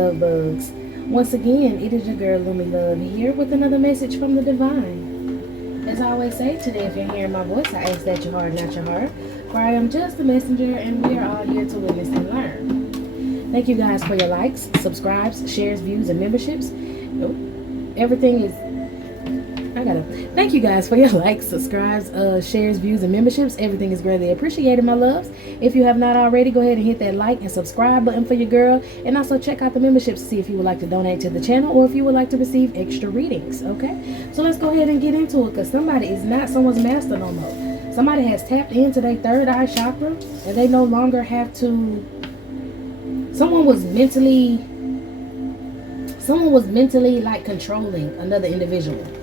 love bugs. Once again, it is your girl Lumi Love here with another message from the divine. As I always say, today if you're hearing my voice, I ask that your heart, not your heart, for I am just a messenger and we are all here to witness and learn. Thank you guys for your likes, subscribes, shares, views, and memberships. Everything is Thank you guys for your likes, subscribes, shares, views, and memberships. Everything is greatly appreciated, my loves. If you have not already, go ahead and hit that like and subscribe button for your girl. And also check out the memberships to see if you would like to donate to the channel or if you would like to receive extra readings, okay? So let's go ahead and get into it, because somebody is not someone's master no more. Somebody has tapped into their third eye chakra and they no longer have to... Someone was mentally like controlling another individual.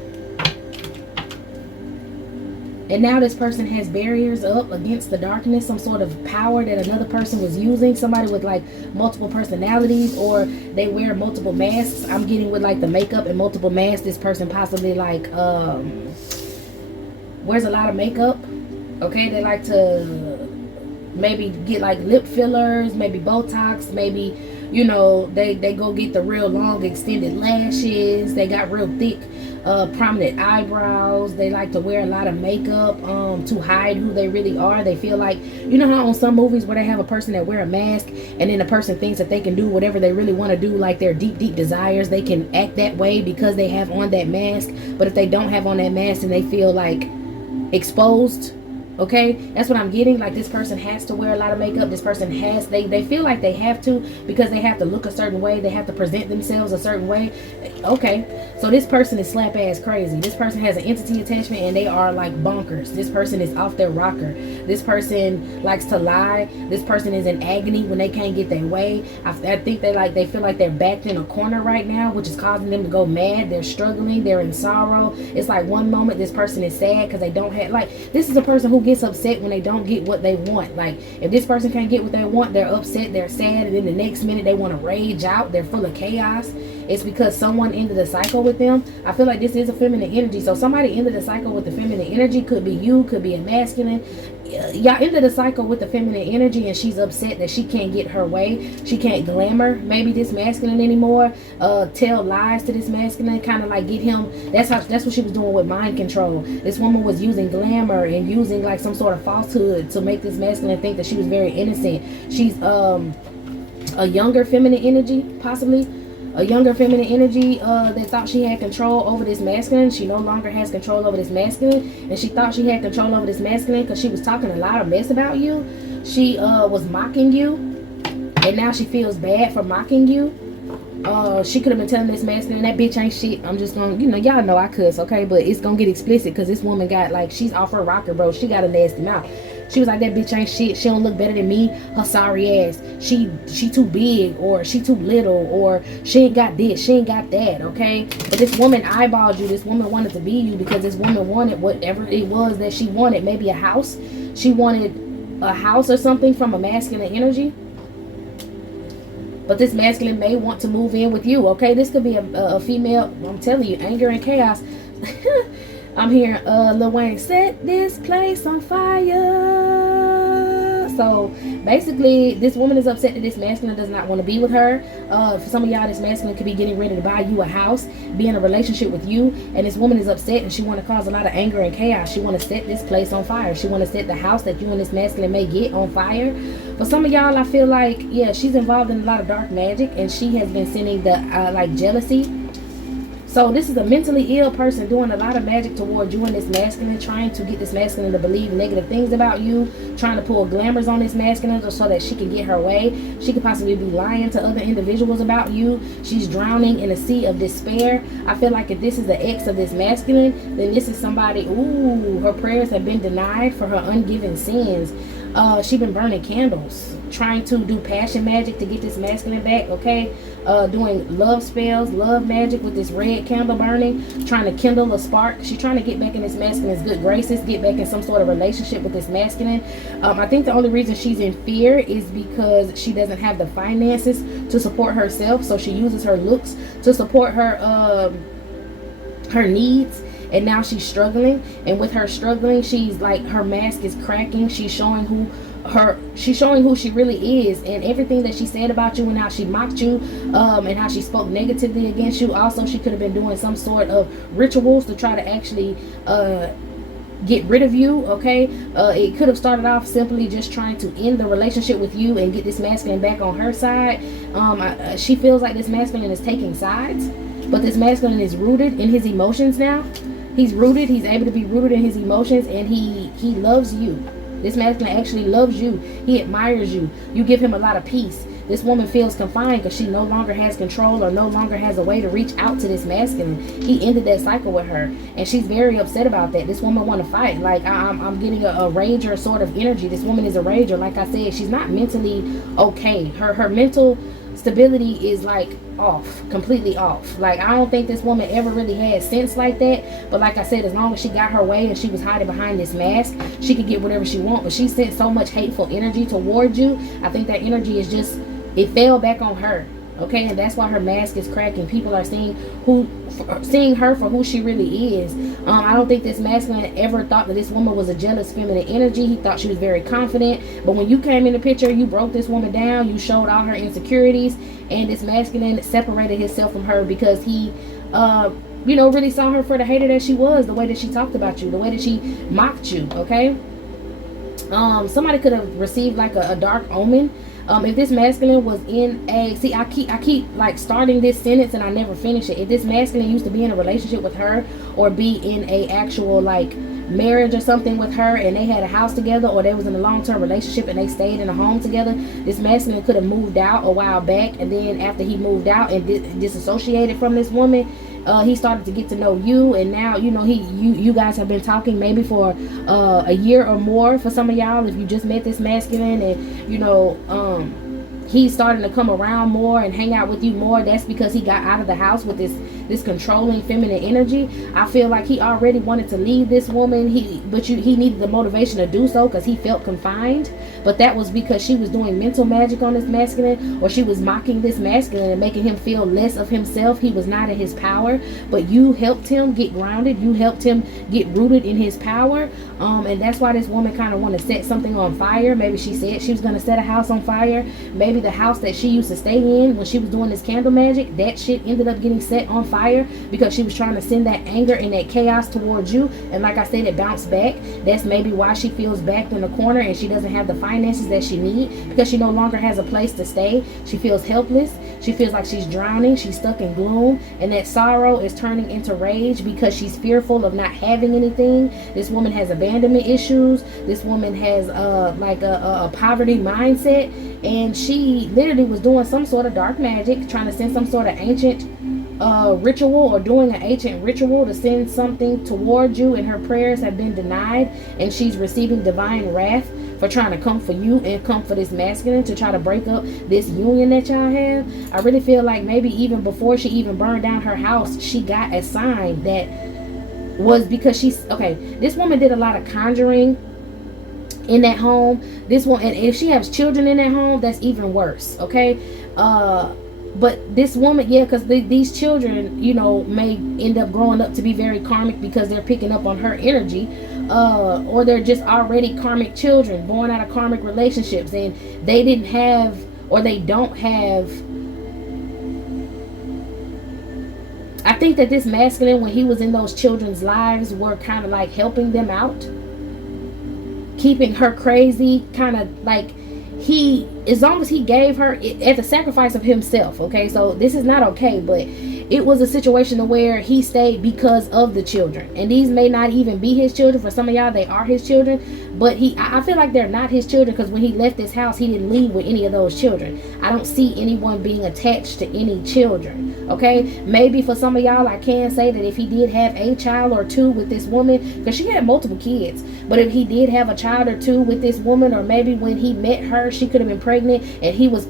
And now this person has barriers up against the darkness, some sort of power that another person was using. Somebody with like multiple personalities, or they wear multiple masks. I'm getting with like the makeup and multiple masks. This person possibly like wears a lot of makeup. Okay, they like to maybe get like lip fillers, maybe Botox, maybe, you know, they go get the real long extended lashes. They got real thick prominent eyebrows. They like to wear a lot of makeup to hide who they really are. They feel like, you know how on some movies where they have a person that wear a mask and then the person thinks that they can do whatever they really want to do, like their deep desires, they can act that way because they have on that mask. But if they don't have on that mask and they feel like exposed, okay, that's what I'm getting. Like this person has to wear a lot of makeup. This person has, they feel like they have to, because they have to look a certain way. They have to present themselves a certain way. Okay, so this person is slap ass crazy. This person has an entity attachment and they are like bonkers. This person is off their rocker. This person likes to lie. This person is in agony when they can't get their way. I think they feel like they're backed in a corner right now, which is causing them to go mad. They're struggling. They're in sorrow. It's like one moment this person is sad because they don't have, like, this is a person who gets upset when they don't get what they want. Like if this person can't get what they want, they're upset, they're sad, and then the next minute they want to rage out. They're full of chaos. It's because someone ended the cycle with them. I feel like this is a feminine energy, so somebody ended the cycle with the feminine energy. Could be you, could be a masculine. Y'all ended the cycle with the feminine energy and she's upset that she can't get her way. She can't glamour maybe this masculine anymore, tell lies to this masculine, kind of like get him. That's what she was doing with mind control. This woman was using glamour and using like some sort of falsehood to make this masculine think that she was very innocent. She's a younger feminine energy, possibly a younger feminine energy that thought she had control over this masculine. She no longer has control over this masculine, and she thought she had control over this masculine because she was talking a lot of mess about you. She was mocking you, and now she feels bad for mocking you. She could have been telling this masculine, that bitch ain't shit. I'm just gonna, you know, y'all know I cuss, okay, but it's gonna get explicit because this woman got, like, she's off her rocker, bro. She got a nasty mouth. She was like, that bitch ain't shit. She don't look better than me. Her sorry ass. She too big, or she too little, or she ain't got this, she ain't got that, okay? But this woman eyeballed you. This woman wanted to be you because this woman wanted whatever it was that she wanted. Maybe a house. She wanted a house or something from a masculine energy. But this masculine may want to move in with you, okay? This could be a female. I'm telling you, anger and chaos. I'm hearing Lil Wayne, set this place on fire. So basically this woman is upset that this masculine does not want to be with her. For some of y'all, this masculine could be getting ready to buy you a house, be in a relationship with you, and this woman is upset and she want to cause a lot of anger and chaos. She want to set this place on fire. She want to set the house that you and this masculine may get on fire. For some of y'all, I feel like, yeah, she's involved in a lot of dark magic, and she has been sending the like jealousy. So this is a mentally ill person doing a lot of magic towards you and this masculine, trying to get this masculine to believe negative things about you, trying to pull glamours on this masculine so that she can get her way. She could possibly be lying to other individuals about you. She's drowning in a sea of despair. I feel like if this is the ex of this masculine, then this is somebody, ooh, her prayers have been denied for her ungiven sins. She been burning candles, trying to do passion magic to get this masculine back, okay? Doing love spells, love magic with this red candle burning, trying to kindle a spark. She's trying to get back in this masculine's good graces, get back in some sort of relationship with this masculine. I think the only reason she's in fear is because she doesn't have the finances to support herself, so she uses her looks to support her her needs. and now she's struggling. And with her struggling, she's like, her mask is cracking. She's showing who she really is, and everything that she said about you and how she mocked you, and how she spoke negatively against you. Also, she could have been doing some sort of rituals to try to actually get rid of you. Okay, it could have started off simply just trying to end the relationship with you and get this masculine back on her side. She feels like this masculine is taking sides, but this masculine is rooted in his emotions now. He's rooted. He's able to be rooted in his emotions, and he loves you. This masculine actually loves you. He admires you. You give him a lot of peace. This woman feels confined because she no longer has control or no longer has a way to reach out to this masculine. He ended that cycle with her, and she's very upset about that. This woman want to fight. Like, I'm getting a rager sort of energy. This woman is a rager. Like I said, she's not mentally okay. Her mental stability is like off, completely off. Like, I don't think this woman ever really had sense like that. But like I said, as long as she got her way and she was hiding behind this mask, she could get whatever she wants. But she sent so much hateful energy towards you. I think that energy is just, it fell back on her. Okay, and that's why her mask is cracking. People are seeing her for who she really is. I don't think this masculine ever thought that this woman was a jealous feminine energy. He thought she was very confident. But when you came in the picture, you broke this woman down. You showed all her insecurities, and this masculine separated himself from her because he really saw her for the hater that she was, the way that she talked about you, the way that she mocked you. Okay, somebody could have received like a dark omen. If this masculine was in a, see, I keep like starting this sentence and I never finish it. If this masculine used to be in a relationship with her, or be in a actual like marriage or something with her, and they had a house together, or they was in a long-term relationship and they stayed in a home together, this masculine could have moved out a while back, and then after he moved out and disassociated from this woman, he started to get to know you, and now you guys have been talking maybe for a year or more for some of y'all. If you just met this masculine, and he's starting to come around more and hang out with you more, that's because he got out of the house with this controlling feminine energy. I feel like he already wanted to leave this woman, but he needed the motivation to do so because he felt confined. But that was because she was doing mental magic on this masculine, or she was mocking this masculine and making him feel less of himself. He was not in his power, but you helped him get grounded. You helped him get rooted in his power. And that's why this woman kind of wanted to set something on fire. Maybe she said she was going to set a house on fire. Maybe the house that she used to stay in when she was doing this candle magic, that shit ended up getting set on fire because she was trying to send that anger and that chaos towards you. And like I said, it bounced back. That's maybe why she feels backed in the corner and she doesn't have the finances that she needs, because she no longer has a place to stay. She feels helpless. She feels like she's drowning. She's stuck in gloom, and that sorrow is turning into rage because she's fearful of not having anything. This woman has abandonment issues. This woman has a poverty mindset, and she literally was doing some sort of dark magic, trying to send some sort of ancient ritual, or doing an ancient ritual to send something towards you, and her prayers have been denied, and she's receiving divine wrath for trying to come for you and come for this masculine to try to break up this union that y'all have. I really feel like maybe even before she even burned down her house, she got a sign that was because this woman did a lot of conjuring in that home. This one, and if she has children in that home, that's even worse. Okay, but this woman, because these children, may end up growing up to be very karmic because they're picking up on her energy, or they're just already karmic children born out of karmic relationships, and they didn't have, or they don't have. I think that this masculine, when he was in those children's lives, were kind of like helping them out, keeping her crazy, kind of like as long as he gave her at the sacrifice of himself. Okay, so this is not okay, but it was a situation where he stayed because of the children, and these may not even be his children. For some of y'all, they are his children, but I feel like they're not his children, because when he left this house, he didn't leave with any of those children. I don't see anyone being attached to any children. Okay, maybe for some of y'all, I can say that if he did have a child or two with this woman, because she had multiple kids, but if he did have a child or two with this woman, or maybe when he met her, she could have been pregnant and he was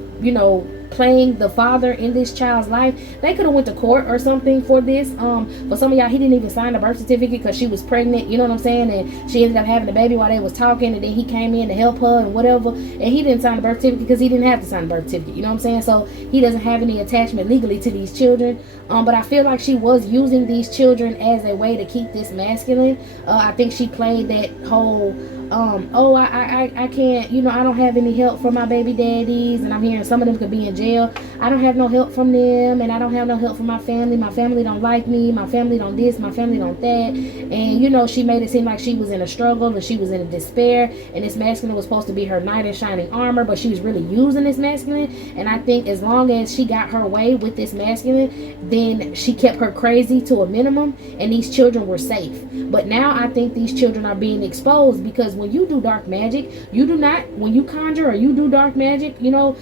playing the father in this child's life. They could have went to court or something for this. For some of y'all, he didn't even sign the birth certificate because she was pregnant, you know what I'm saying, and she ended up having the baby while they was talking, and then he came in to help her and whatever, and he didn't sign the birth certificate because he didn't have to sign the birth certificate, you know what I'm saying. So he doesn't have any attachment legally to these children. But I feel like she was using these children as a way to keep this masculine. I think she played that whole I can't, you know, I don't have any help from my baby daddies, and I'm hearing some of them could be in jail. I don't have no help from them, and I don't have no help from my family don't like me, my family don't this, my family don't that. And you know, she made it seem like she was in a struggle and she was in a despair, and this masculine was supposed to be her knight in shining armor, but she was really using this masculine. And I think as long as she got her way with this masculine, then she kept her crazy to a minimum, and these children were safe. But now I think these children are being exposed, because when you do dark magic, you do not, when you conjure or you do dark magic, you know,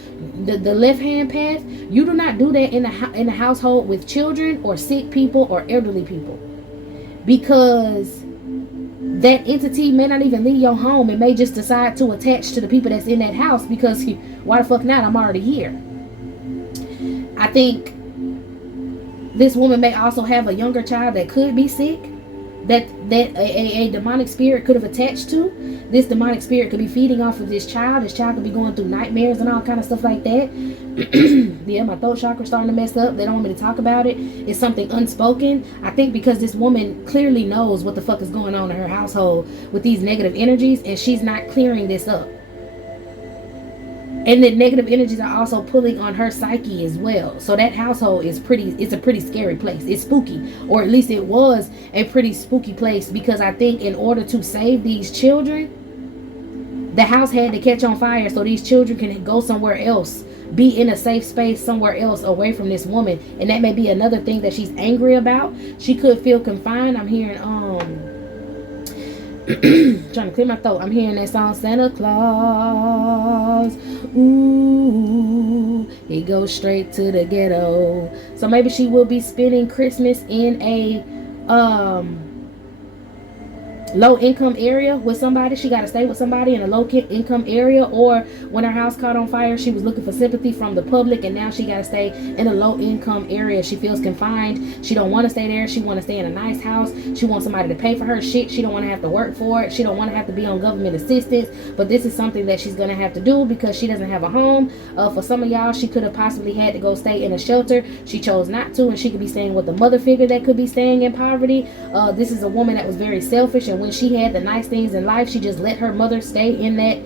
the left hand path, you do not do that in a household with children or sick people or elderly people, because that entity may not even leave your home. It may just decide to attach to the people that's in that house, because why the fuck not, I'm already here. I think this woman may also have a younger child that could be sick, that a demonic spirit could have attached to. This demonic spirit could be feeding off of this child. This child could be going through nightmares and all kind of stuff like that. Yeah, my throat chakra starting to mess up. They don't want me to talk about it. It's something unspoken. I think because this woman clearly knows what the fuck is going on in her household with these negative energies, and she's not clearing this up. And the negative energies are also pulling on her psyche as well. So that household is it's a pretty scary place. It's spooky, or at least it was a pretty spooky place, because I think in order to save these children, the house had to catch on fire so these children can go somewhere else, be in a safe space somewhere else away from this woman. And that may be another thing that she's angry about. She could feel confined. I'm hearing trying to clear my throat. I'm hearing that song, Santa Claus. Ooh, he goes straight to the ghetto. So maybe she will be spending Christmas in a low income area with somebody. She got to stay with somebody in a low income area, or when her house caught on fire, she was looking for sympathy from the public, and now she got to stay in a low income area. She feels confined. She don't want to stay there. She want to stay in a nice house. She wants somebody to pay for her shit. She don't want to have to work for it. She don't want to have to be on government assistance. But this is something that she's going to have to do because she doesn't have a home. For some of y'all, she could have possibly had to go stay in a shelter. She chose not to, and she could be staying with a mother figure that could be staying in poverty. This is a woman that was very selfish, and when she had the nice things in life, she just let her mother stay in that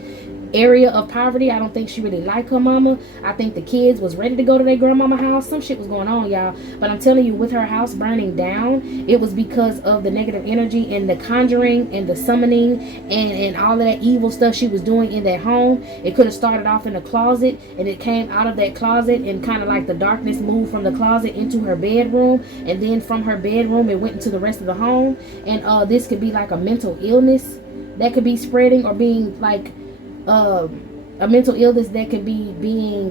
area of poverty. I don't think she really liked her mama. I think the kids was ready to go to their grandmama house. Some shit was going on, y'all. But I'm telling you, with her house burning down, it was because of the negative energy and the conjuring and the summoning and all of that evil stuff she was doing in that home. It could have started off in a closet, and it came out of that closet, and kind of like the darkness moved from the closet into her bedroom, and then from her bedroom it went into the rest of the home. And this could be like a mental illness that could be spreading, or being like a mental illness that could be being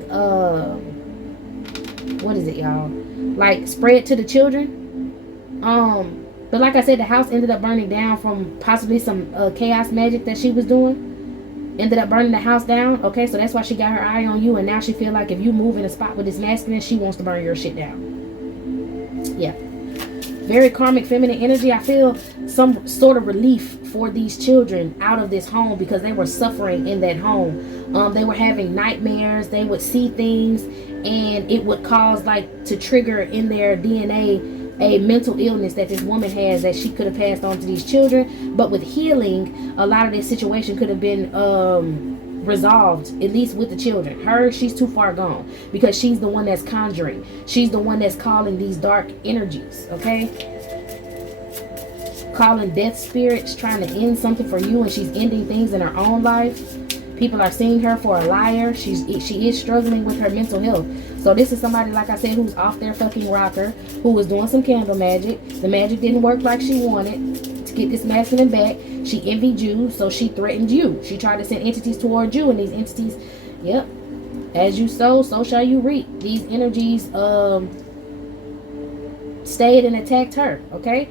what is it, y'all, like spread to the children. But like I said, the house ended up burning down from possibly some chaos magic that she was doing. Ended up burning the house down. Okay, so that's why she got her eye on you, and now she feel like if you move in a spot with this masculine, she wants to burn your shit down. Yeah, very karmic feminine energy. I feel some sort of relief for these children out of this home, because they were suffering in that home. They were having nightmares. They would see things, and it would cause, like, to trigger in their DNA a mental illness that this woman has, that she could have passed on to these children. But with healing, a lot of this situation could have been resolved, at least with the children. Her, she's too far gone, because she's the one that's conjuring. She's the one that's calling these dark energies, okay? Calling death spirits, trying to end something for you, and she's ending things in her own life. People are seeing her for a liar. She is struggling with her mental health. So this is somebody, like I said, who's off their fucking rocker, who was doing some candle magic. The magic didn't work like she wanted to get this masculine back. She envied you, so she threatened you. She tried to send entities towards you, and these entities, yep, as you sow, so shall you reap. These energies stayed and attacked her, okay?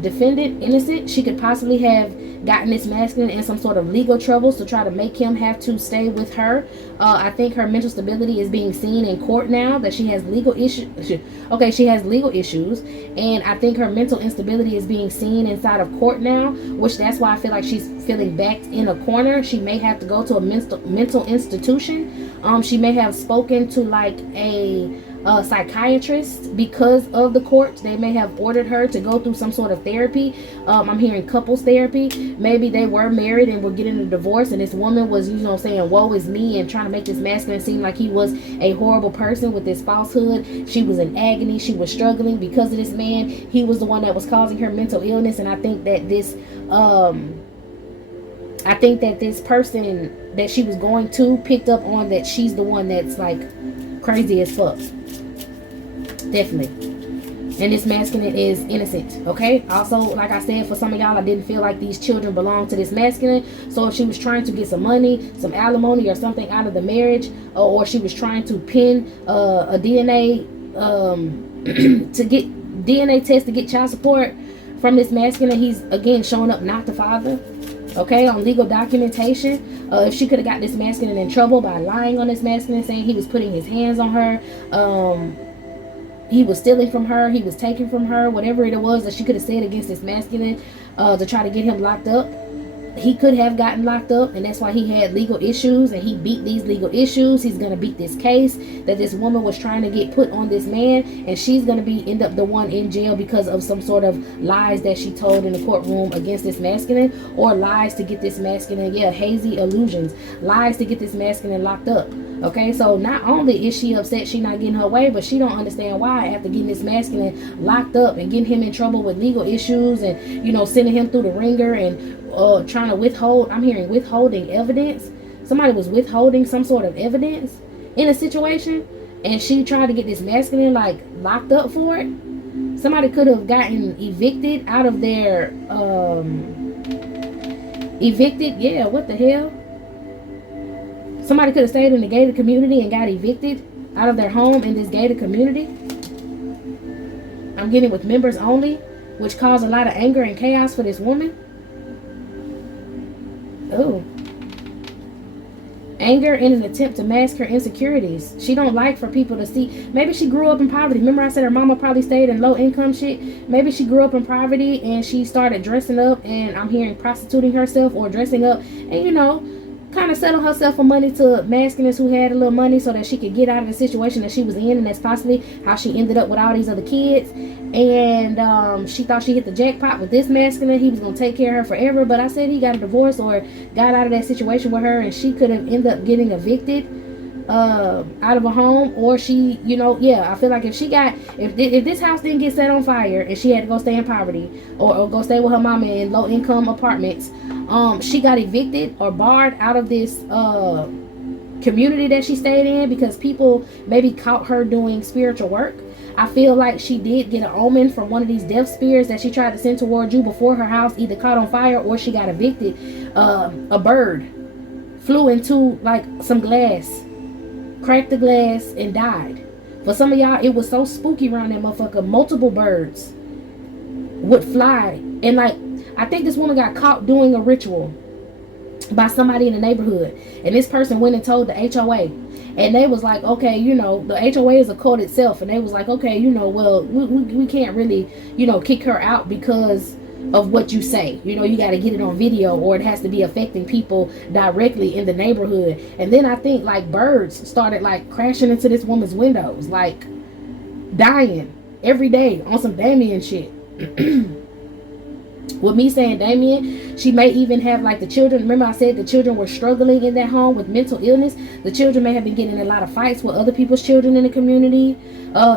defendant innocent. She could possibly have gotten this masculine in some sort of legal troubles to try to make him have to stay with her. I think her mental stability is being seen in court now, that she has legal issues. Okay, she has legal issues, and I think her mental instability is being seen inside of court now, which that's why I feel like she's feeling backed in a corner. She may have to go to a mental institution. She may have spoken to like a psychiatrist because of the court. They may have ordered her to go through some sort of therapy. I'm hearing couples therapy. Maybe they were married and were getting a divorce, and this woman was, you know, saying woe is me and trying to make this masculine seem like he was a horrible person with this falsehood. She was in agony. She was struggling because of this man. He was the one that was causing her mental illness. And I think that this person that she was going to picked up on that she's the one that's like crazy as fuck. Definitely. And this masculine is innocent. Okay, also, like I said, for some of y'all, I didn't feel like these children belonged to this masculine. So if she was trying to get some money, some alimony or something out of the marriage, or she was trying to pin a DNA to get DNA test to get child support from this masculine, he's again showing up not the father. Okay, on legal documentation, if she could have got this masculine in trouble by lying on this masculine, saying he was putting his hands on her, he was stealing from her, he was taking from her, whatever it was that she could have said against this masculine to try to get him locked up, he could have gotten locked up, and that's why he had legal issues, and he beat these legal issues. He's gonna beat this case that this woman was trying to get put on this man, and she's gonna end up the one in jail because of some sort of lies that she told in the courtroom against this masculine, or lies to get this masculine, hazy illusions, lies to get this masculine locked up. Okay, so not only is she upset she not getting her way, but she don't understand why after getting this masculine locked up and getting him in trouble with legal issues and, you know, sending him through the ringer and trying to withhold, I'm hearing withholding evidence. Somebody was withholding some sort of evidence in a situation, and she tried to get this masculine like locked up for it. Somebody could have gotten evicted out of their what the hell? Somebody could have stayed in the gated community and got evicted out of their home in this gated community. I'm getting with members only, which caused a lot of anger and chaos for this woman. Oh. Anger in an attempt to mask her insecurities. She don't like for people to see. Maybe she grew up in poverty. Remember I said her mama probably stayed in low income shit? Maybe she grew up in poverty and she started dressing up, and I'm hearing prostituting herself or dressing up and, you know, kind of settle herself for money to masculines who had a little money so that she could get out of the situation that she was in, and that's possibly how she ended up with all these other kids. And she thought she hit the jackpot with this masculine. He was going to take care of her forever, but I said he got a divorce or got out of that situation with her, and she could have ended up getting evicted out of a home. Or she, you know, I feel like if this house didn't get set on fire and she had to go stay in poverty or go stay with her mama in low income apartments, she got evicted or barred out of this community that she stayed in because people maybe caught her doing spiritual work. I feel like she did get an omen from one of these death spirits that she tried to send towards you before her house either caught on fire or she got evicted. A bird flew into like some glass, cracked the glass, and died. For some of y'all, it was so spooky around that motherfucker. Multiple birds would fly, and like, I think this woman got caught doing a ritual by somebody in the neighborhood, and this person went and told the HOA, and they was like, okay, you know, the HOA is a cult itself, and they was like, okay, you know, well, we can't really, you know, kick her out because of what you say. You know, you got to get it on video, or it has to be affecting people directly in the neighborhood. And then I think like birds started like crashing into this woman's windows, like dying every day on some Damien shit. With me saying Damien, she may even have like the children. Remember I said the children were struggling in that home with mental illness. The children may have been getting in a lot of fights with other people's children in the community.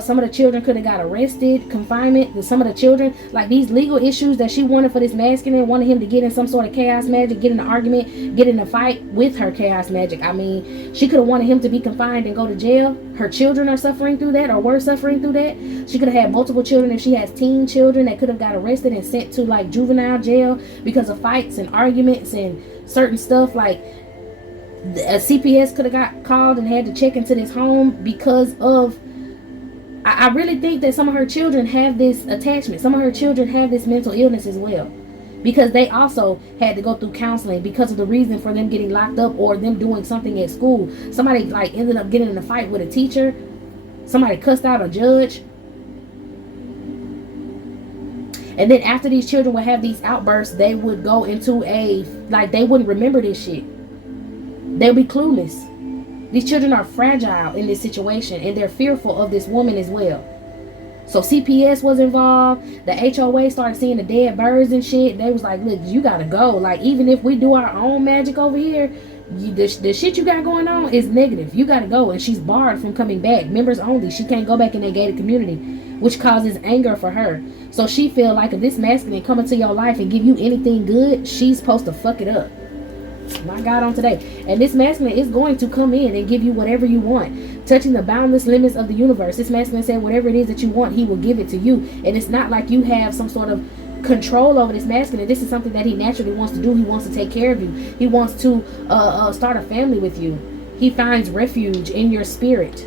Some of the children could have got arrested, confinement. Some of the children, like these legal issues that she wanted for this masculine, wanted him to get in some sort of chaos magic, get in an argument, get in a fight with her chaos magic. I mean, she could have wanted him to be confined and go to jail. Her children are suffering through that, or were suffering through that. She could have had multiple children if she has teen children that could have got arrested and sent to like juvenile jail because of fights and arguments and certain stuff. Like a CPS could have got called and had to check into this home because of, I really think that some of her children have this attachment. Some of her children have this mental illness as well, because they also had to go through counseling because of the reason for them getting locked up or them doing something at school. Somebody like ended up getting in a fight with a teacher. Somebody cussed out a judge. And then after these children would have these outbursts, they would go into they wouldn't remember this shit. They'll be clueless. These children are fragile in this situation, and they're fearful of this woman as well. So CPS was involved. The HOA started seeing the dead birds and shit. They was like, look, you gotta go. Like, even if we do our own magic over here, the shit you got going on is negative. You gotta go. And she's barred from coming back. Members only. She can't go back in that gated community, which causes anger for her. So she feel like if this masculine come into your life and give you anything good, she's supposed to fuck it up. My God, on today. And this masculine is going to come in and give you whatever you want, touching the boundless limits of the universe. This masculine said whatever it is that you want, he will give it to you. And it's not like you have some sort of control over this masculine. This is something that he naturally wants to do. He wants to take care of you. He wants to start a family with you. He finds refuge in your spirit.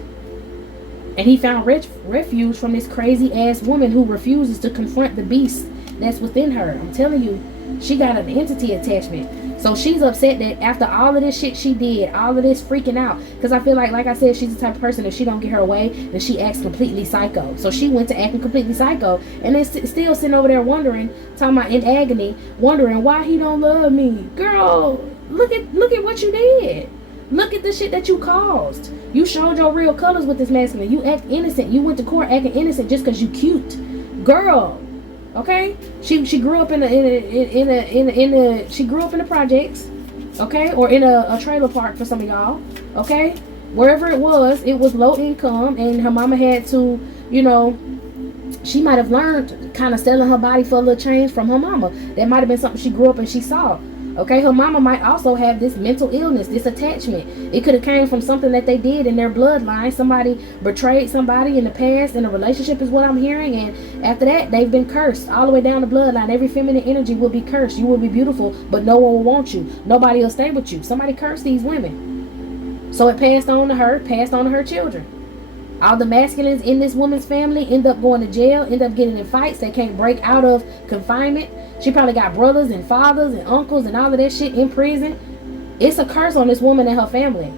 And he found refuge from this crazy ass woman who refuses to confront the beast that's within her. I'm telling you, she got an entity attachment. So she's upset that after all of this shit she did, all of this freaking out, because I feel like I said, she's the type of person, if she don't get her way, then she acts completely psycho. So she went to acting completely psycho, and then still sitting over there wondering, talking about in agony, wondering why he don't love me. Girl, look at what you did. Look at the shit that you caused. You showed your real colors with this masculine. You act innocent. You went to court acting innocent just because you cute. Girl. Okay, she grew up she grew up in the projects, okay, or in a trailer park for some of y'all, okay, wherever it was low income, and her mama had to, she might have learned kind of selling her body for a little change from her mama. That might have been something she grew up and she saw. Okay, her mama might also have this mental illness, this attachment. It could have came from something that they did in their bloodline. Somebody betrayed somebody in the past in a relationship is what I'm hearing. And after that, they've been cursed all the way down the bloodline. Every feminine energy will be cursed. You will be beautiful, but no one will want you. Nobody will stay with you. Somebody cursed these women. So it passed on to her children. All the masculines in this woman's family end up going to jail, end up getting in fights. They can't break out of confinement. She probably got brothers and fathers and uncles and all of that shit in prison. It's a curse on this woman and her family.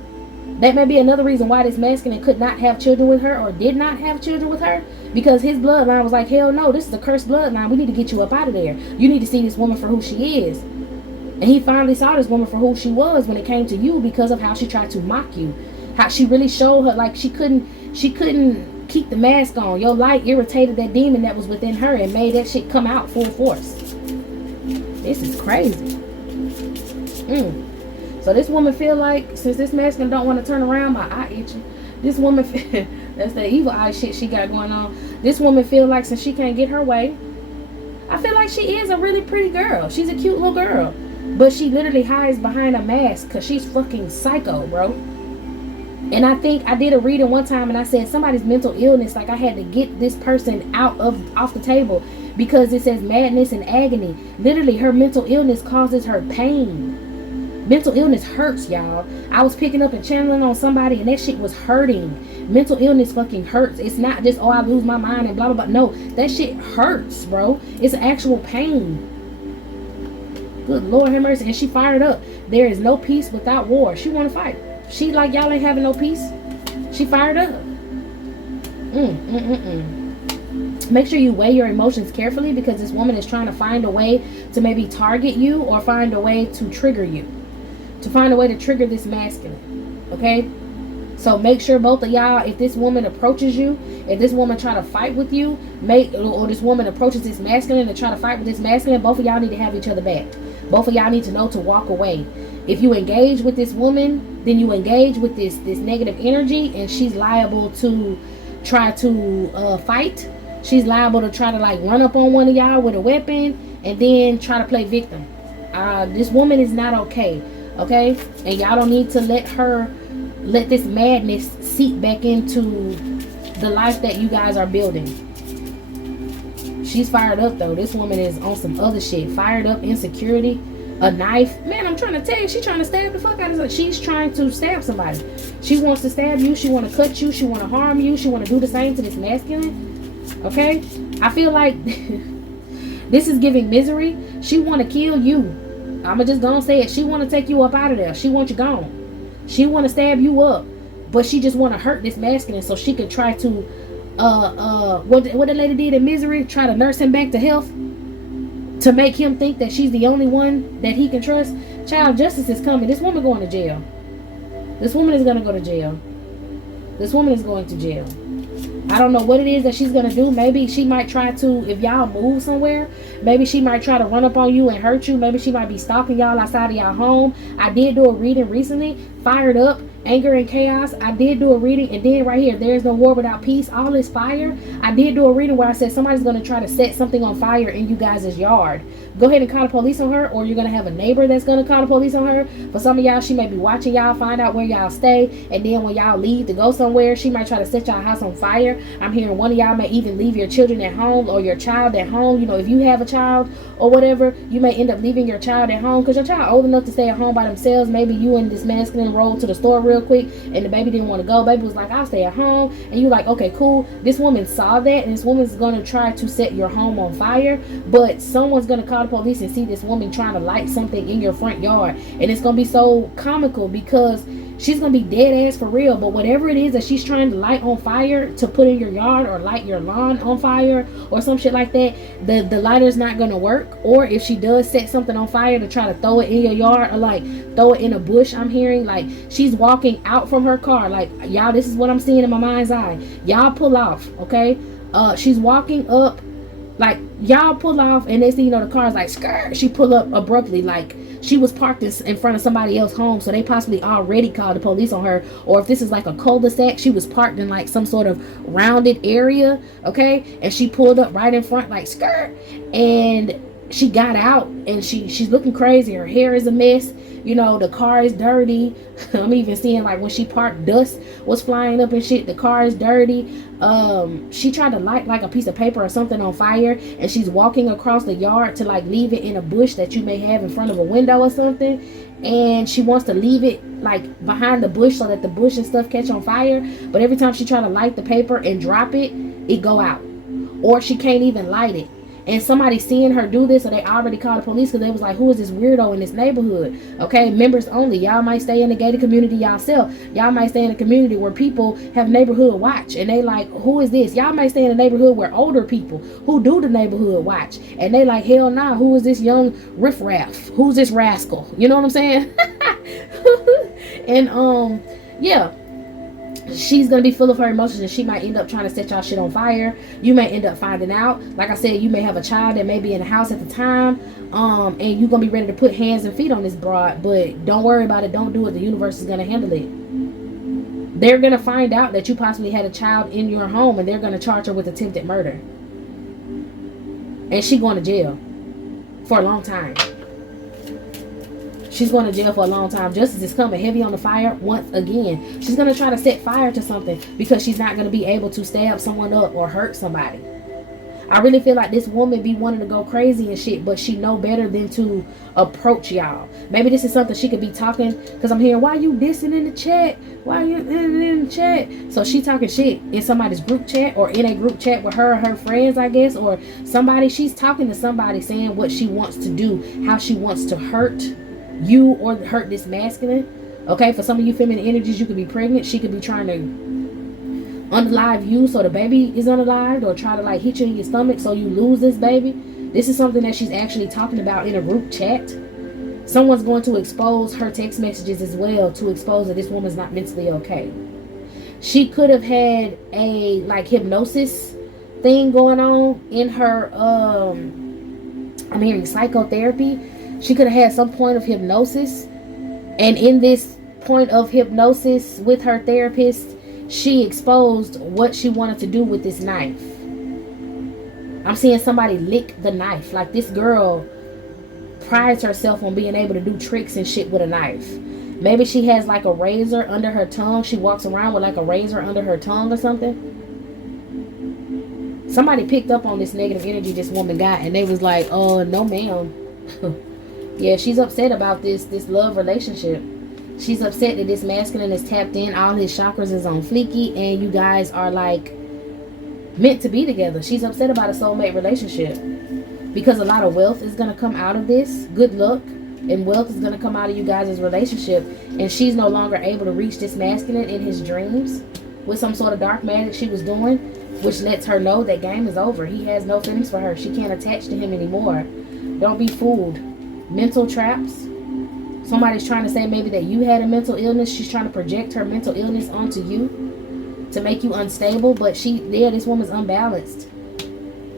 That may be another reason why this masculine could not have children with her or did not have children with her, because his bloodline was like, hell no, this is a cursed bloodline. We need to get you up out of there. You need to see this woman for who she is. And he finally saw this woman for who she was when it came to you, because of how she tried to mock you. How she really showed her like she couldn't keep the mask on. Your light irritated that demon that was within her and made that shit come out full force. This is crazy. So this woman feel like, since this masculine don't want to turn around, my eye itching. This woman, that's that evil eye shit she got going on. This woman feel like since she can't get her way, I feel like she is a really pretty girl. She's a cute little girl. But she literally hides behind a mask because she's fucking psycho, bro. And I think I did a reading one time and I said somebody's mental illness, like I had to get this person off the table, because it says madness and agony. Literally, her mental illness causes her pain. Mental illness hurts, y'all. I was picking up and channeling on somebody and that shit was hurting. Mental illness fucking hurts. It's not just, oh, I lose my mind and blah, blah, blah. No, that shit hurts, bro. It's actual pain. Good Lord have mercy. And she fired up. There is no peace without war. She want to fight. She like, y'all ain't having no peace. She fired up. Make sure you weigh your emotions carefully, because this woman is trying to find a way to maybe target you or find a way to trigger you. To find a way to trigger this masculine. Okay? So make sure both of y'all, if this woman approaches you, if this woman try to fight with you, or this woman approaches this masculine and try to fight with this masculine, both of y'all need to have each other back. Both of y'all need to know to walk away. If you engage with this woman, then you engage with this negative energy, and she's liable to try to fight. She's liable to try to like run up on one of y'all with a weapon and then try to play victim. This woman is not okay. Okay? And y'all don't need to let this madness seep back into the life that you guys are building. She's fired up though. This woman is on some other shit. Fired up, insecurity. a knife. Man, I'm trying to tell you, she's trying to stab the fuck out of somebody. She's trying to stab somebody. She wants to stab you. She want to cut you. She want to harm you. She want to do the same to this masculine. Okay? I feel like this is giving misery. She want to kill you. I'ma just gonna say it. She want to take you up out of there. She want you gone. She want to stab you up. But she just want to hurt this masculine so she could try to what the lady did in Misery, try to nurse him back to health, to make him think that she's the only one that he can trust. Child, justice is coming. This woman going to jail. This woman is going to go to jail. This woman is going to jail. I don't know what it is that she's going to do. Maybe she might try to, if y'all move somewhere, maybe she might try to run up on you and hurt you. Maybe she might be stalking y'all outside of y'all home. I did do a reading recently, Fired Up, Anger and Chaos. I did do a reading, and then right here, There is no war without peace. All this fire. I did do a reading where I said somebody's going to try to set something on fire in you guys' yard. Go ahead and call the police on her, or you're going to have a neighbor that's going to call the police on her. For some of y'all, she may be watching y'all, find out where y'all stay, and then when y'all leave to go somewhere, she might try to set y'all house on fire. I'm hearing one of y'all may even leave your children at home, or your child at home. You know, if you have a child or whatever, you may end up leaving your child at home because your child old enough to stay at home by themselves. Maybe you and this masculine rolled to the store real quick, and the baby didn't want to go. Baby was like, I'll stay at home. And you like, okay, cool. This woman saw that, and this woman's going to try to set your home on fire. But someone's going to call the police and see this woman trying to light something in your front yard. And it's going to be so comical because she's going to be dead ass for real. But whatever it is that she's trying to light on fire to put in your yard, or light your lawn on fire or some shit like that, the lighter's not going to work. Or if she does set something on fire to try to throw it in your yard, or like throw it in a bush, I'm hearing like she's walking out from her car. Like, y'all, this is what I'm seeing in my mind's eye. Y'all pull off, okay? She's walking up, like, y'all pull off, and next thing you know, the car's like, skirt. She pull up abruptly, like she was parked in front of somebody else's home, so they possibly already called the police on her. Or if this is like a cul-de-sac, she was parked in like some sort of rounded area, okay? And she pulled up right in front, like, skirt. And she got out, and she's looking crazy. Her hair is a mess. You know, the car is dirty. I'm even seeing like when she parked, dust was flying up and shit. The car is dirty. She tried to light like a piece of paper or something on fire, and she's walking across the yard to like leave it in a bush that you may have in front of a window or something. And she wants to leave it like behind the bush so that the bush and stuff catch on fire. But every time she try to light the paper and drop it, it go out. Or she can't even light it. And somebody seeing her do this, or they already called the police because they was like, who is this weirdo in this neighborhood? Okay, members only. Y'all might stay in the gated community yourself. Y'all might stay in a community where people have neighborhood watch, and they like, who is this? Y'all might stay in a neighborhood where older people who do the neighborhood watch, and they like, hell nah, who is this young riffraff? Who's this rascal? You know what I'm saying? And yeah, she's gonna be full of her emotions, and she might end up trying to set y'all shit on fire. You may end up finding out. Like I said, you may have a child that may be in the house at the time, and you're gonna be ready to put hands and feet on this broad. But don't worry about it. Don't do it. The universe is gonna handle it. They're gonna find out that you possibly had a child in your home, and they're gonna charge her with attempted murder, and she going to jail for a long time. She's going to jail for a long time. Justice is coming heavy on the fire once again. She's going to try to set fire to something because she's not going to be able to stab someone up or hurt somebody. I really feel like this woman be wanting to go crazy and shit, but she know better than to approach y'all. Maybe this is something she could be talking, because I'm hearing, why you dissing in the chat? Why you in the chat? So she talking shit in somebody's group chat, or in a group chat with her or her friends, I guess, or somebody. She's talking to somebody saying what she wants to do, how she wants to hurt you or hurt this masculine. Okay, for some of you feminine energies, you could be pregnant. She could be trying to unalive you so the baby is unalived, or try to like hit you in your stomach so you lose this baby. This is something that she's actually talking about in a group chat. Someone's going to expose her text messages as well, to expose that this woman's not mentally okay. She could have had a like hypnosis thing going on in her I'm hearing psychotherapy. She could have had some point of hypnosis, and in this point of hypnosis with her therapist, she exposed what she wanted to do with this knife. I'm seeing somebody lick the knife. Like, this girl prides herself on being able to do tricks and shit with a knife. Maybe she has like a razor under her tongue. She walks around with like a razor under her tongue or something. Somebody picked up on this negative energy this woman got, and they was like, oh, no ma'am. Yeah, she's upset about this love relationship. She's upset that this masculine is tapped in, all his chakras is on fleeky, and you guys are like meant to be together. She's upset about a soulmate relationship because a lot of wealth is going to come out of this. Good luck and wealth is going to come out of you guys' relationship, and she's no longer able to reach this masculine in his dreams with some sort of dark magic she was doing, which lets her know that game is over. He has no feelings for her. She can't attach to him anymore. Don't be fooled. Mental traps. Somebody's trying to say maybe that you had a mental illness. She's trying to project her mental illness onto you to make you unstable, but this woman's unbalanced.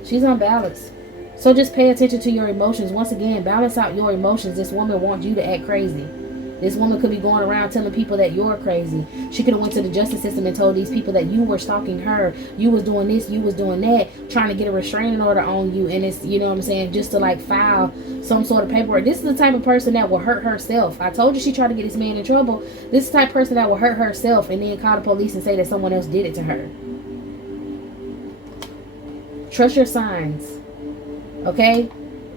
She's unbalanced. So just pay attention to your emotions. Once again, balance out your emotions. This woman wants you to act crazy. This woman could be going around telling people that you're crazy. She could have went to the justice system and told these people that you were stalking her. You was doing this, you was doing that, trying to get a restraining order on you. And it's, you know what I'm saying, just to like file some sort of paperwork. This is the type of person that will hurt herself. I told you she tried to get this man in trouble. This is the type of person that will hurt herself and then call the police and say that someone else did it to her. Trust your signs. Okay?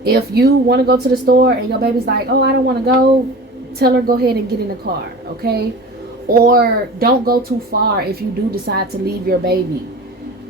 If you want to go to the store and your baby's like, oh, I don't want to go, tell her go ahead and get in the car, okay? Or don't go too far if you do decide to leave your baby.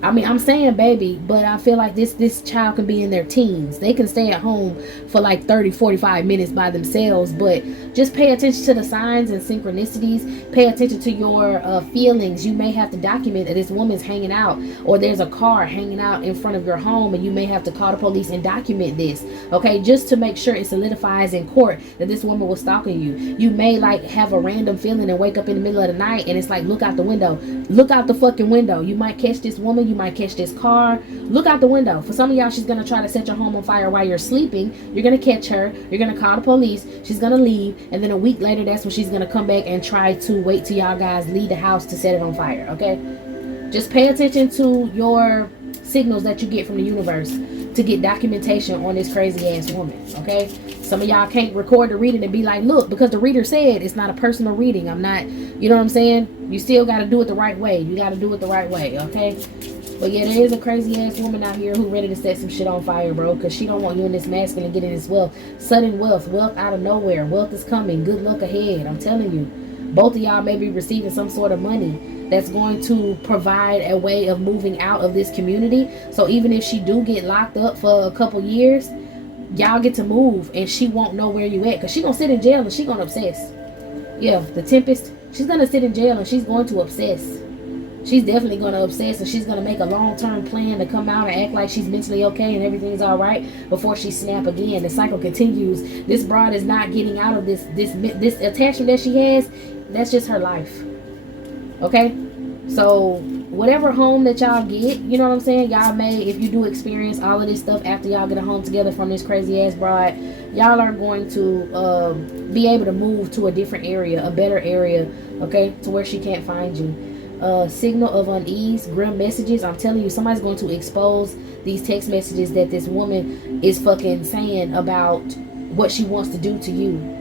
I mean, I'm saying baby, but I feel like this child can be in their teens. They can stay at home for like 30-45 minutes by themselves, but just pay attention to the signs and synchronicities. Pay attention to your feelings. You may have to document that this woman's hanging out, or there's a car hanging out in front of your home, and you may have to call the police and document this, okay? Just to make sure it solidifies in court that this woman was stalking you. You may like have a random feeling and wake up in the middle of the night and it's like, look out the window. Look out the fucking window. You might catch this woman. You might catch this car. Look out the window. For some of y'all, she's going to try to set your home on fire while you're sleeping. You're going to catch her. You're going to call the police. She's going to leave. And then a week later, that's when she's going to come back and try to wait till y'all guys leave the house to set it on fire. Okay? Just pay attention to your signals that you get from the universe to get documentation on this crazy ass woman. Okay? Some of y'all can't record the reading and be like, look, because the reader said it's not a personal reading. I'm not, you know what I'm saying? You still got to do it the right way. You got to do it the right way, okay? But yeah, there is a crazy ass woman out here who ready to set some shit on fire, bro, because she don't want you and this masculine getting this wealth. Sudden wealth out of nowhere. Wealth is coming. Good luck ahead. I'm telling you. Both of y'all may be receiving some sort of money that's going to provide a way of moving out of this community. So even if she do get locked up for a couple years, y'all get to move and she won't know where you at, because she gonna sit in jail and she gonna obsess. Yeah, the Tempest, she's gonna sit in jail and she's going to obsess. She's definitely gonna obsess, and she's gonna make a long-term plan to come out and act like she's mentally okay and everything's all right before she snap again. The cycle continues. This broad is not getting out of this attachment that she has. That's just her life. Okay? So whatever home that y'all get, you know what I'm saying, y'all may, if you do experience all of this stuff after y'all get a home together from this crazy ass bride, y'all are going to be able to move to a different area, a better area, okay, to where she can't find you. Signal of unease, grim messages. I'm telling you, somebody's going to expose these text messages that this woman is fucking saying about what she wants to do to you.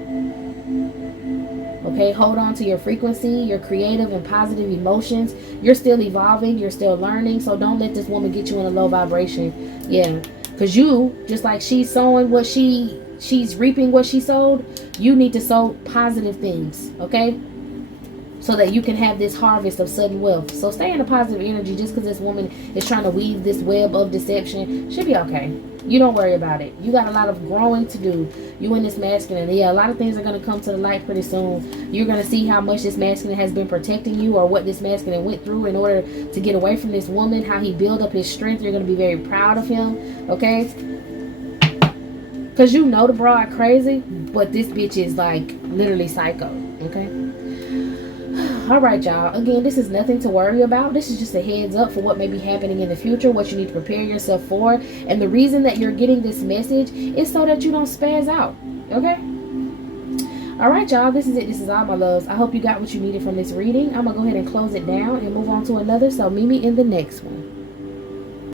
Okay, hold on to your frequency, your creative and positive emotions. You're still evolving, you're still learning, so don't let this woman get you in a low vibration. Yeah, because you, just like she's sowing what she's reaping what she sowed, you need to sow positive things, okay? So that you can have this harvest of sudden wealth. So stay in a positive energy. Just because this woman is trying to weave this web of deception, she'll be okay. You don't worry about it. You got a lot of growing to do. You and this masculine. Yeah, a lot of things are going to come to the light pretty soon. You're going to see how much this masculine has been protecting you, or what this masculine went through in order to get away from this woman, how he built up his strength. You're going to be very proud of him, okay? Because you know the broad crazy, but this bitch is like literally psycho, okay? All right, y'all. Again, this is nothing to worry about. This is just a heads up for what may be happening in the future, what you need to prepare yourself for. And the reason that you're getting this message is so that you don't spaz out. Okay? All right, y'all. This is it. This is all, my loves. I hope you got what you needed from this reading. I'm going to go ahead and close it down and move on to another. So meet me in the next one.